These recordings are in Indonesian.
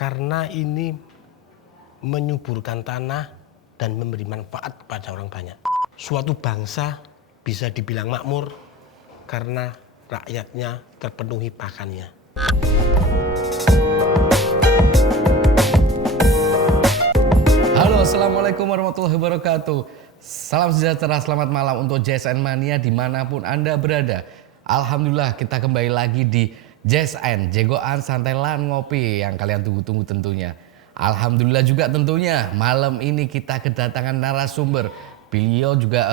Karena ini menyuburkan tanah dan memberi manfaat kepada orang banyak. Suatu bangsa bisa dibilang makmur karena rakyatnya terpenuhi pakannya. Halo, assalamualaikum warahmatullahi wabarakatuh. Salam sejahtera, selamat malam untuk JSN Mania dimanapun Anda berada. Alhamdulillah kita kembali lagi di JSN, Jegoan Santai Lan Ngopi yang kalian tunggu-tunggu tentunya. Alhamdulillah juga tentunya malam ini kita kedatangan narasumber. Beliau juga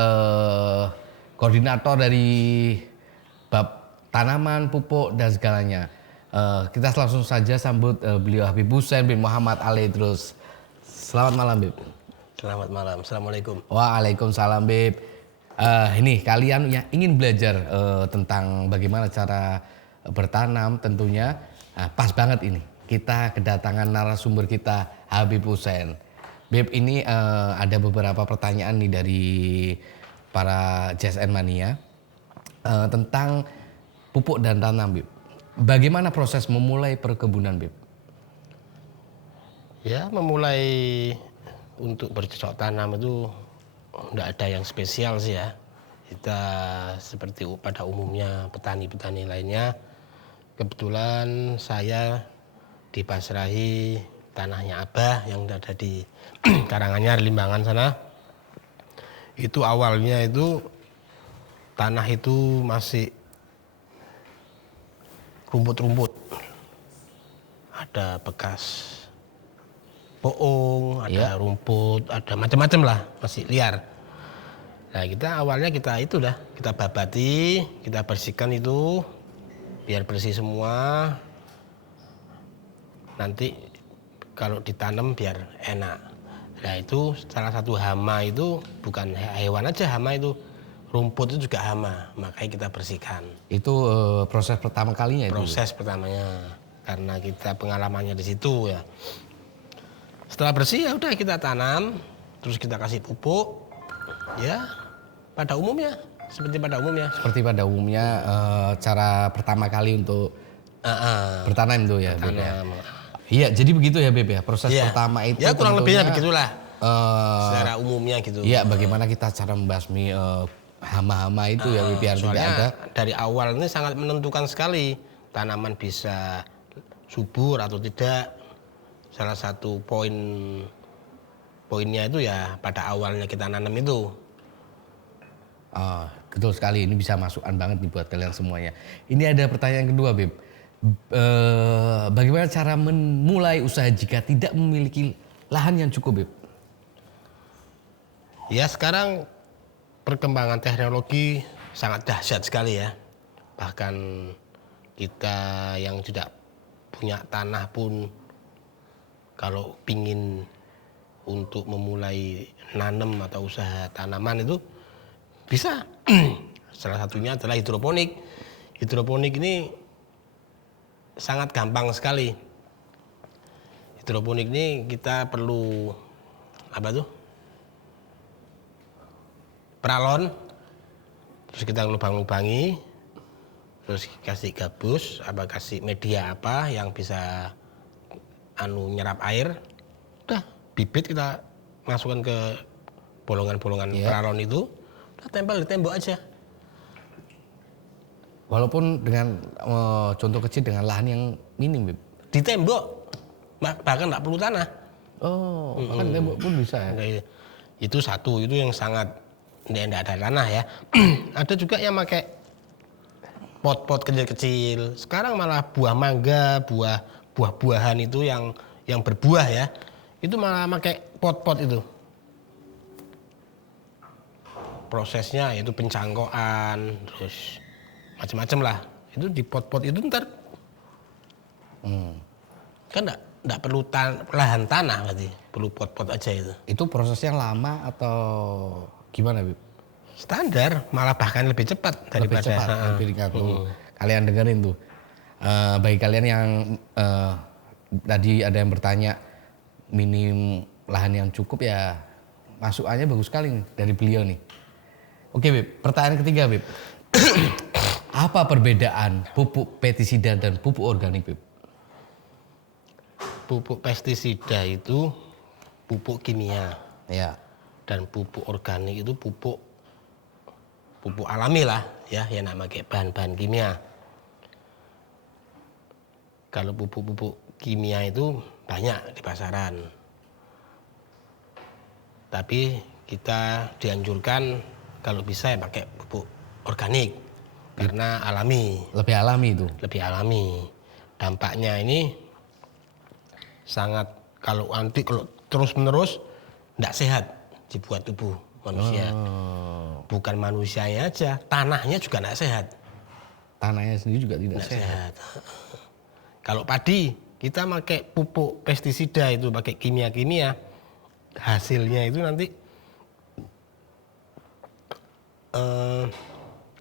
koordinator dari bab tanaman, pupuk dan segalanya. Kita langsung saja sambut beliau Habib Hussein bin Muhammad Al-Idrus. Selamat malam, Bib. Selamat malam, assalamualaikum. Waalaikumsalam, Bib. Ini kalian yang ingin belajar tentang bagaimana cara bertanam tentunya, pas banget ini. Kita kedatangan narasumber kita Habib Hussein. Bib, ini ada beberapa pertanyaan nih dari para JSN Mania tentang pupuk dan tanam, Bib. Bagaimana proses memulai perkebunan, Bib? Ya, memulai untuk bercocok tanam itu enggak ada yang spesial sih ya. Kita seperti pada umumnya petani-petani lainnya. Kebetulan saya dipasrahi tanahnya Abah yang ada di Karanganyar, Limbangan sana. Itu awalnya itu tanah itu masih rumput-rumput. Ada bekas boong, ada rumput, ada macam-macam lah, masih liar. Nah, kita babati, kita bersihkan itu biar bersih semua. Nanti kalau ditanam biar enak. Nah, itu salah satu hama itu bukan hewan aja, hama itu rumput itu juga hama, makanya kita bersihkan. Itu proses pertama kalinya itu? Proses pertamanya, karena kita pengalamannya di situ ya. Setelah bersih ya udah kita tanam, terus kita kasih pupuk, ya pada umumnya, seperti pada umumnya. Seperti pada umumnya cara pertama kali untuk bertanam itu ya, Beb ya? Iya, jadi begitu ya, Beb ya, proses pertama itu. Ya kurang lebihnya begitulah, secara umumnya gitu. Iya, bagaimana kita cara membasmi hama-hama itu ya, Beb, biar tidak ada. Dari awal ini sangat menentukan sekali tanaman bisa subur atau tidak. Salah satu poinnya itu ya pada awalnya kita nanam itu. Betul sekali, ini bisa masukan banget nih buat kalian semuanya. Ini ada pertanyaan kedua, Beb. Bagaimana cara memulai usaha jika tidak memiliki lahan yang cukup, Beb? Ya, sekarang perkembangan teknologi sangat dahsyat sekali ya. Bahkan kita yang tidak punya tanah pun kalau pingin untuk memulai nanam atau usaha tanaman itu bisa. Salah satunya adalah hidroponik. Hidroponik ini sangat gampang sekali. Hidroponik ini kita perlu peralon, terus kita lubang-lubangi, terus kasih gabus, kasih media apa yang bisa nyerap air. Udah, bibit kita masukkan ke bolongan-bolongan peralon itu, udah tempel di tembok aja. Walaupun dengan contoh kecil dengan lahan yang minim, Beb. Di tembok, bahkan nggak perlu tanah. Bahkan tembok pun bisa ya. Itu satu, itu yang sangat tidak ada tanah ya. Ada juga yang pakai pot-pot kecil-kecil. Sekarang malah buah mangga, buah-buahan itu yang berbuah ya, itu malah pakai pot-pot itu. Prosesnya yaitu pencangkokan, terus macam-macam lah. Itu di pot-pot itu ntar kan enggak perlu lahan tanah berarti, perlu pot-pot aja itu. Itu prosesnya lama atau gimana, Bib? Standar, malah bahkan lebih cepat daripada lebih ringan. Kalian dengerin tuh. Bagi kalian yang tadi ada yang bertanya minim lahan yang cukup ya, masukannya bagus sekali nih dari beliau nih. Oke, Bib, pertanyaan ketiga, Bib. Apa perbedaan pupuk pestisida dan pupuk organik, Bib? Pupuk pestisida itu pupuk kimia Ya. dan pupuk organik itu pupuk alami lah ya, yang nak pakai bahan-bahan kimia. Kalau pupuk-pupuk kimia itu banyak di pasaran. Tapi kita dianjurkan kalau bisa ya pakai pupuk organik karena alami, Lebih alami itu. lebih alami. Dampaknya ini sangat kalau terus-menerus tidak sehat dibuat tubuh manusia. Bukan manusianya aja, tanahnya juga tidak sehat. Tanahnya sendiri juga tidak Tidak sehat. sehat. Kalau padi kita pakai pupuk pestisida itu pakai kimia-kimia, hasilnya itu nanti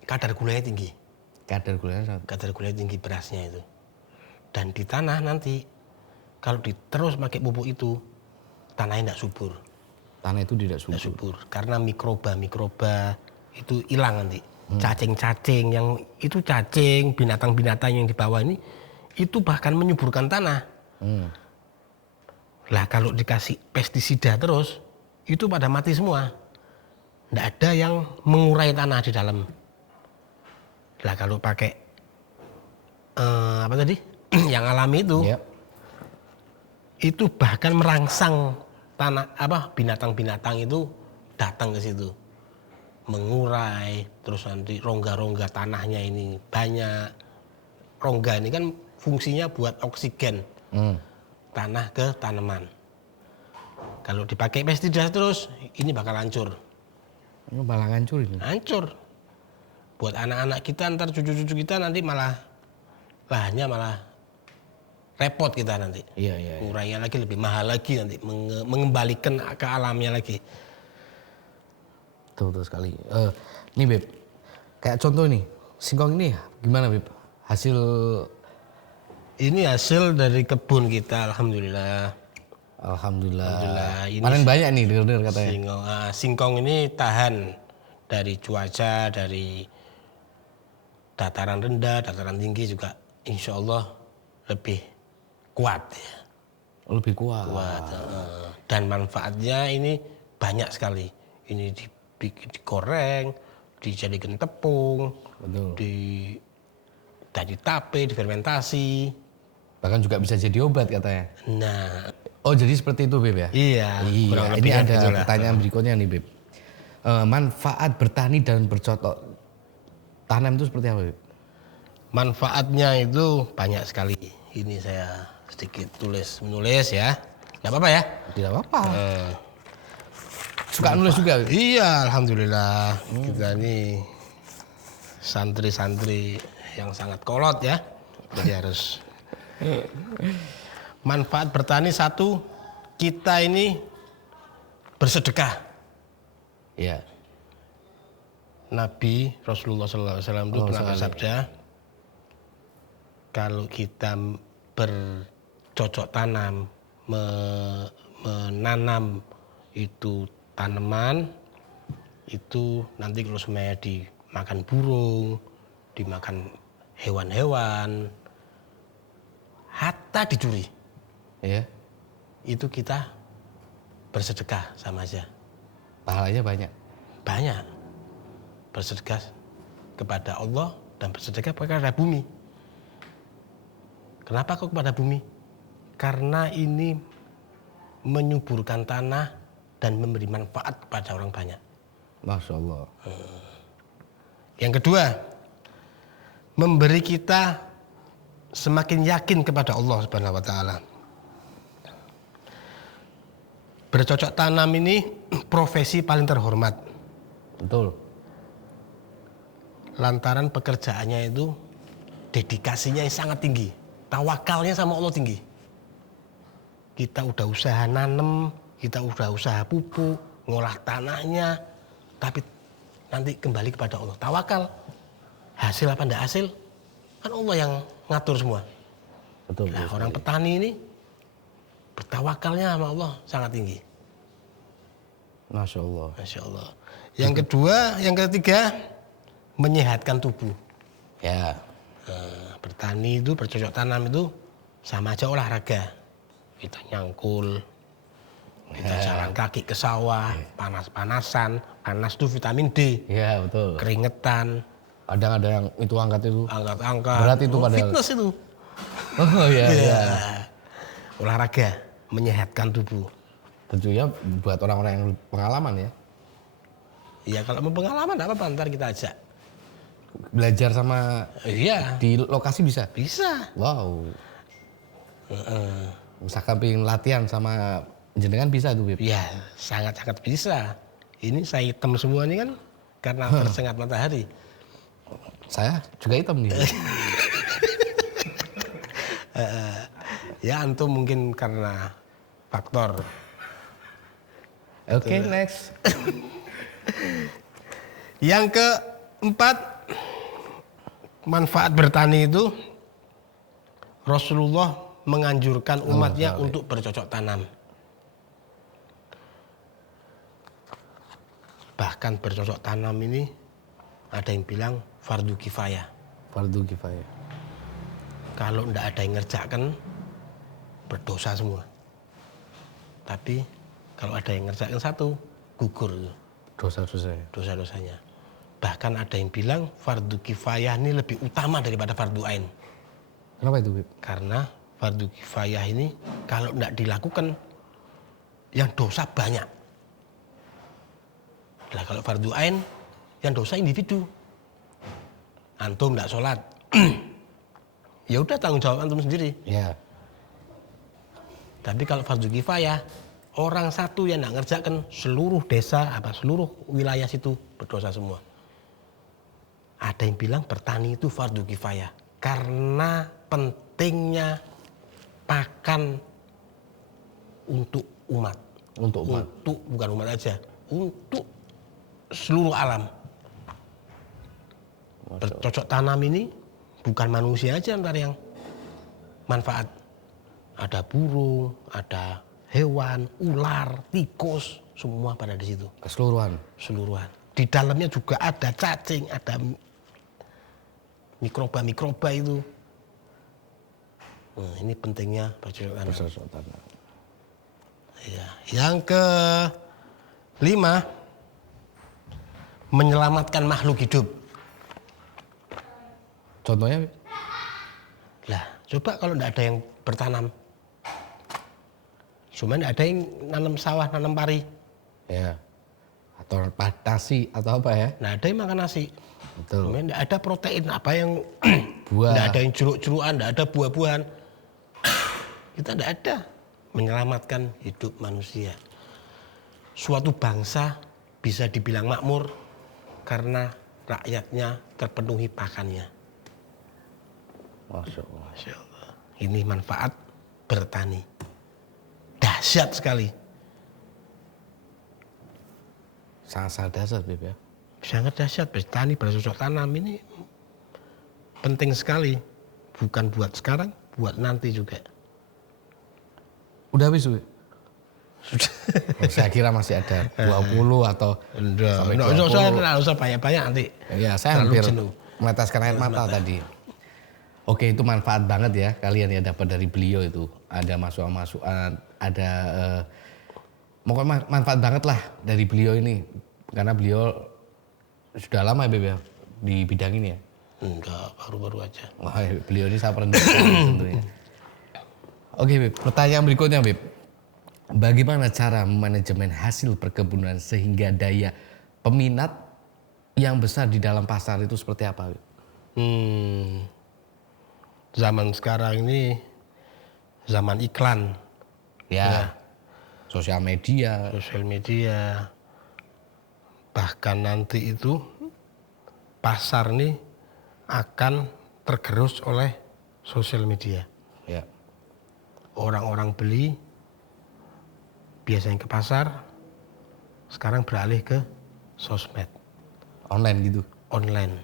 kadar gulanya tinggi. Kadar gulanya sangat. Kadar gulanya tinggi berasnya itu. Dan di tanah nanti kalau terus pakai pupuk itu tanahnya tidak subur. Tanah itu tidak Tidak subur. subur karena mikroba itu hilang nanti. Cacing-cacing yang itu cacing, binatang-binatang yang di bawah ini itu bahkan menyuburkan tanah. Lah kalau dikasih pestisida terus itu pada mati semua. Tidak ada yang mengurai tanah di dalam. Lah kalau pakai apa tadi yang alami itu, Ya. itu bahkan merangsang tanah binatang-binatang itu datang ke situ, mengurai, terus nanti rongga-rongga tanahnya ini banyak. Rongga ini kan fungsinya buat oksigen tanah ke tanaman. Kalau dipakai pestisida terus, ini bakal hancur. Ini malah hancur ini. Hancur. Buat anak-anak kita, ntar cucu-cucu kita nanti malah lahannya malah repot kita nanti. Iya, iya. Urainya lagi lebih mahal lagi nanti, mengembalikan ke alamnya lagi. Betul sekali. Nih Beb, kayak contoh nih, singkong ini gimana Beb? Hasil Ini hasil dari kebun kita, alhamdulillah. Alhamdulillah. Ini Panen banyak nih dengar katanya. Singkong ini tahan dari cuaca, dari dataran rendah, dataran tinggi juga, insya Allah lebih kuat ya. Lebih kuat. Dan manfaatnya ini banyak sekali. Ini digoreng, dijadikan tepung, Betul. dari tape, difermentasi. Bahkan juga bisa jadi obat katanya. Nah, Oh jadi seperti itu Beb ya? iya. kurang Iya, lebih ini kan ada gitulah. pertanyaan berikutnya nih Beb. Manfaat bertani dan bercocok tanam itu seperti apa Beb? Manfaatnya itu banyak sekali. Ini saya sedikit menulis ya. Nggak apa-apa ya? Tidak apa-apa. Suka nulis juga Beb? Iya, alhamdulillah. Kita ini santri-santri yang sangat kolot ya. Jadi harus manfaat bertani satu, kita ini bersedekah. Iya. Nabi Rasulullah SAW itu pernah bersabda, kalau kita bercocok tanam, menanam itu tanaman, itu nanti kalau semuanya dimakan burung, dimakan hewan-hewan, hatta dicuri, Iya. itu kita bersedekah sama aja. Pahalanya banyak. Banyak. Bersedekah kepada Allah dan bersedekah kepada bumi. Kenapa kok kepada bumi? Karena ini menyuburkan tanah dan memberi manfaat kepada orang banyak. Masya Allah. Yang kedua, memberi kita semakin yakin kepada Allah Subhanahu wa taala. Bercocok tanam ini profesi paling terhormat. Betul. Lantaran pekerjaannya itu dedikasinya yang sangat tinggi. Tawakalnya sama Allah tinggi. Kita udah usaha nanem, kita udah usaha pupuk, ngolah tanahnya, tapi nanti kembali kepada Allah. Tawakal. Hasil apa enggak hasil, kan Allah yang ngatur semua. Betul. Nah, orang petani ini bertawakalnya sama Allah sangat tinggi. Masya Allah. Masya Allah. Yang kedua, yang ketiga, menyehatkan tubuh. Ya. Bertani itu, bercocok tanam itu sama aja olahraga. kita nyangkul, kita jalan kaki ke sawah, panas-panasan, panas tuh vitamin D, Iya betul. keringetan, Kadang ada yang itu angkat itu. angkat-angkat. Berat itu padahal. Fitness itu. Oh iya iya. Olahraga, menyehatkan tubuh. Tentunya buat orang-orang yang pengalaman ya. Ya kalau mau pengalaman enggak apa-apa, ntar kita ajak. Belajar sama Iya, di lokasi bisa. bisa. Wow. Misalkan pengen latihan sama jenengan bisa tuh Bib. Ya, sangat-sangat bisa. Ini saya hitam semua ini kan karena tersengat matahari. Saya juga hitam nih. Ya antum mungkin karena faktor. Oke, next. Yang keempat, manfaat bertani itu Rasulullah menganjurkan umatnya untuk bercocok tanam. Bahkan bercocok tanam ini ada yang bilang fardu kifayah. Fardu kifayah. Kalau ndak ada yang ngerjakan, berdosa semua. Tapi kalau ada yang ngerjakan satu, gugur Dosa-dosa. dosa-dosanya. Bahkan ada yang bilang fardu kifayah ini lebih utama daripada fardu ain. Kenapa itu Bib? Karena fardu kifayah ini kalau ndak dilakukan, yang dosa banyak. Nah kalau fardu ain, yang dosa individu. Antum ndak sholat, ya udah tanggung jawab antum sendiri. Ya. Tapi kalau fardu kifayah, orang satu yang nggak ngerjakan, seluruh desa, seluruh wilayah situ berdosa semua. Ada yang bilang bertani itu fardu kifayah karena pentingnya pakan untuk umat. Untuk umat. Untuk bukan umat aja, untuk seluruh alam. Bercocok tanam ini bukan manusia aja ntar yang manfaat. Ada burung, ada hewan, ular, tikus, semua pada di situ. Keseluruhan. Seluruhan. Di dalamnya juga ada cacing, ada mikroba-mikroba itu. Nah, ini pentingnya bercocok tanam. Bercocok tanam. Ya. Yang kelima, menyelamatkan makhluk hidup. Contohnya Bib? Lah, coba kalau tidak ada yang bertanam. Cuma tidak ada yang nanam sawah, nanam pari. Ya. Atau nasi atau apa ya? Nah, ada yang makan nasi. Betul. Cuma tidak ada protein, apa yang Buah. tidak ada yang jeruk-jerukan, tidak ada buah-buahan. Kita tidak ada menyelamatkan hidup manusia. Suatu bangsa bisa dibilang makmur karena rakyatnya terpenuhi pakannya. Masya Allah. Masya Allah. Ini manfaat bertani. Dahsyat sekali. Sangat dasar Bib ya. Sangat dahsyat. Bertani, bercocok tanam ini penting sekali. Bukan buat sekarang, buat nanti juga. Udah habis Bib? Sudah. Saya kira masih ada 20 atau sampai 20. Enggak usah banyak-banyak nanti. Ya, saya Terlalu hampir jenuh. meneteskan air mata tadi. Oke, itu manfaat banget ya kalian ya dapat dari beliau itu. Ada masukan-masukan, ada pokoknya manfaat banget lah dari beliau ini. Karena beliau sudah lama ya Beb ya di bidang ini ya. Enggak, baru-baru aja. Wah, beliau ini saya pernah tentunya. Oke Beb, pertanyaan berikutnya Beb. Bagaimana cara manajemen hasil perkebunan sehingga daya peminat yang besar di dalam pasar itu seperti apa Beb? Zaman sekarang ini zaman iklan, Ya, sosial media. sosial media, bahkan nanti itu pasar nih akan tergerus oleh sosial media. Ya, Orang-orang beli biasanya ke pasar, sekarang beralih ke sosmed, online gitu. online.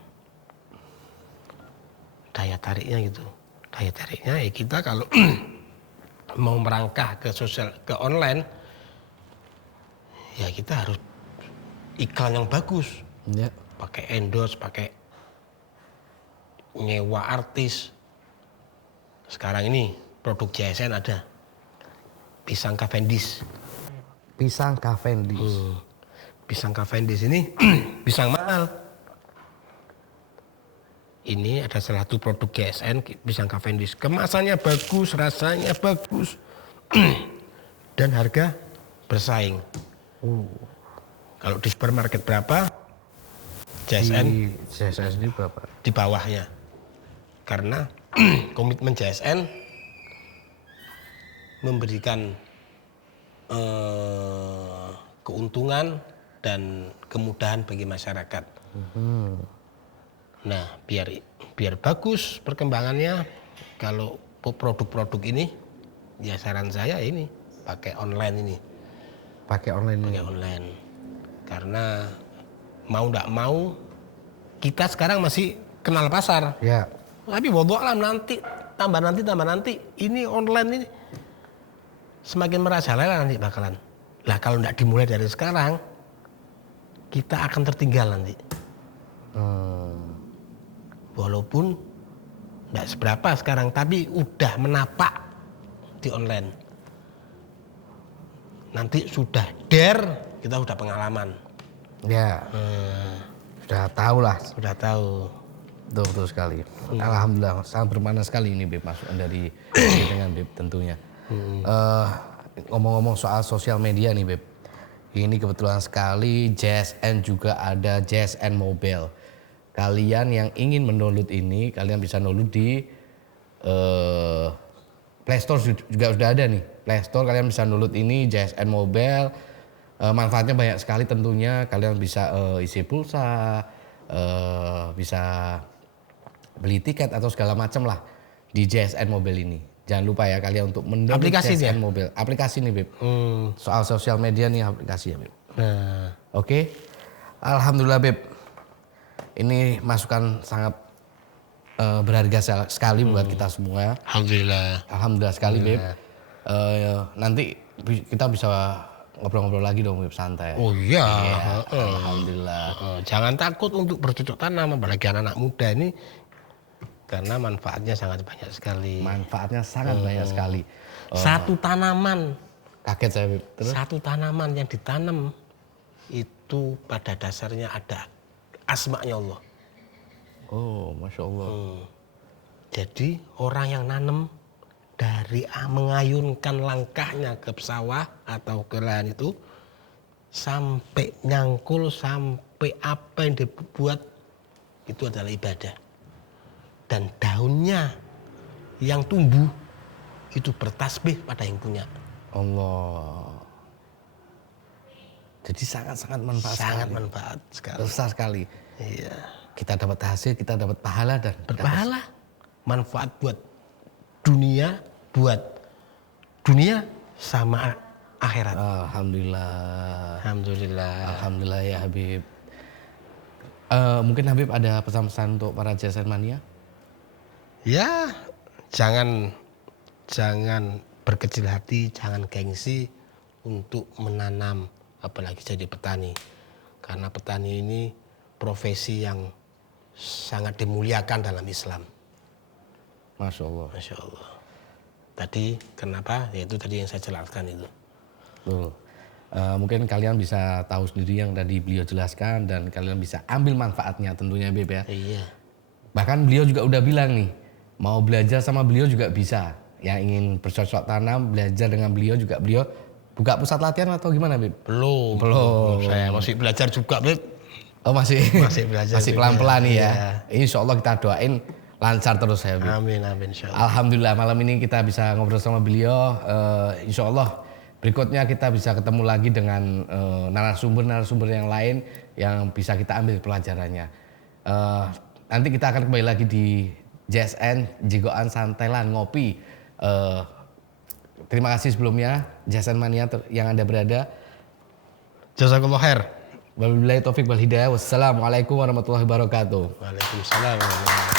Daya tariknya gitu. Daya tariknya ya kita kalau mau merangkah ke online, ya kita harus iklan yang bagus. Ya. Pakai endorse, pakai nyewa artis. Sekarang ini produk JSN ada. pisang Cavendish. Pisang Cavendish. Pisang Cavendish ini pisang mahal. Ini ada salah satu produk JSN, pisang Cavendish. Kemasannya bagus, rasanya bagus, dan harga bersaing. Kalau di supermarket berapa, JSN Di JSN ini berapa? di bawahnya. Karena komitmen JSN memberikan keuntungan dan kemudahan bagi masyarakat. Nah, biar bagus perkembangannya, kalau produk-produk ini, ya saran saya ini pakai online ini. Pakai online ini. Pakai online. Karena mau nggak mau, kita sekarang masih kenal pasar. Ya. Tapi bodoh alam nanti, tambah nanti. Ini online ini semakin merajalela nanti bakalan. Lah kalau nggak dimulai dari sekarang, kita akan tertinggal nanti. Walaupun nggak seberapa sekarang, tapi udah menapak di online. Nanti sudah kita udah pengalaman. Ya. Sudah tahu lah. Sudah tahu. Betul sekali. Alhamdulillah, sangat bermakna sekali ini Beb, masukan dari dengan Beb tentunya. Ngomong-ngomong soal sosial media nih Beb, ini kebetulan sekali JSN juga ada JSN Mobile. Kalian yang ingin mendownload ini, kalian bisa download di Play Store juga sudah ada nih. Play Store kalian bisa download ini JSN Mobile. Manfaatnya banyak sekali tentunya. Kalian bisa isi pulsa, bisa beli tiket atau segala macam lah di JSN Mobile ini. Jangan lupa ya kalian untuk mendownload Aplikasi JSN dia? Mobile. Aplikasi nih Beb. Soal sosial media nih aplikasi ya Beb. Nah, Oke. Alhamdulillah Beb. Ini masukan sangat berharga sekali buat kita semua. alhamdulillah. Alhamdulillah sekali Beb. Nanti kita bisa ngobrol-ngobrol lagi dong Beb, santai. Oh iya. Alhamdulillah. Jangan takut untuk bercocok tanam, apalagi anak-anak muda ini, karena manfaatnya sangat banyak sekali. Manfaatnya sangat banyak sekali. Satu tanaman, Kaget saya Beb. Terus? satu tanaman yang ditanam itu pada dasarnya ada asma'nya Allah. Oh, Masya Allah. Jadi orang yang nanam dari mengayunkan langkahnya ke sawah atau ke lahan itu sampai nyangkul, sampai apa yang dibuat itu adalah ibadah. Dan daunnya yang tumbuh itu bertasbih pada yang punya. Allah. Jadi sangat-sangat manfaat Sangat sekali. manfaat sekali. Besar sekali. Iya. Kita dapat hasil, kita dapat pahala dan Berpahala. Manfaat buat dunia sama akhirat. Alhamdulillah. Alhamdulillah. Alhamdulillah ya Habib. Mungkin Habib ada pesan-pesan untuk para JSN Mania? Ya, jangan berkecil hati, jangan gengsi untuk menanam, apalagi jadi petani. Karena petani ini profesi yang sangat dimuliakan dalam Islam. Masya Allah. Masya Allah. Tadi kenapa? Yaitu tadi yang saya jelaskan itu. Tuh. Mungkin kalian bisa tahu sendiri yang tadi beliau jelaskan dan kalian bisa ambil manfaatnya tentunya Beb ya. Iya. Bahkan beliau juga udah bilang nih, mau belajar sama beliau juga bisa. Yang ingin bercocok tanam, belajar dengan beliau juga beliau buka pusat latihan atau gimana Beb? Belum. Saya masih belajar juga, Beb. Oh masih belajar masih juga. pelan-pelan nih ya. Iya. Insya Allah kita doain lancar terus ya Beb. Amin, insya Allah. Alhamdulillah malam ini kita bisa ngobrol sama beliau. Insya Allah berikutnya kita bisa ketemu lagi dengan narasumber yang lain yang bisa kita ambil pelajarannya. Nanti kita akan kembali lagi di JSN Jigoan Santailan Ngopi. Terima kasih sebelumnya JSN Mania yang Anda berada. Jazakallah khair. Wabillahi taufik wal hidayah. Wassalamualaikum warahmatullahi wabarakatuh. Waalaikumsalam warahmatullahi wabarakatuh.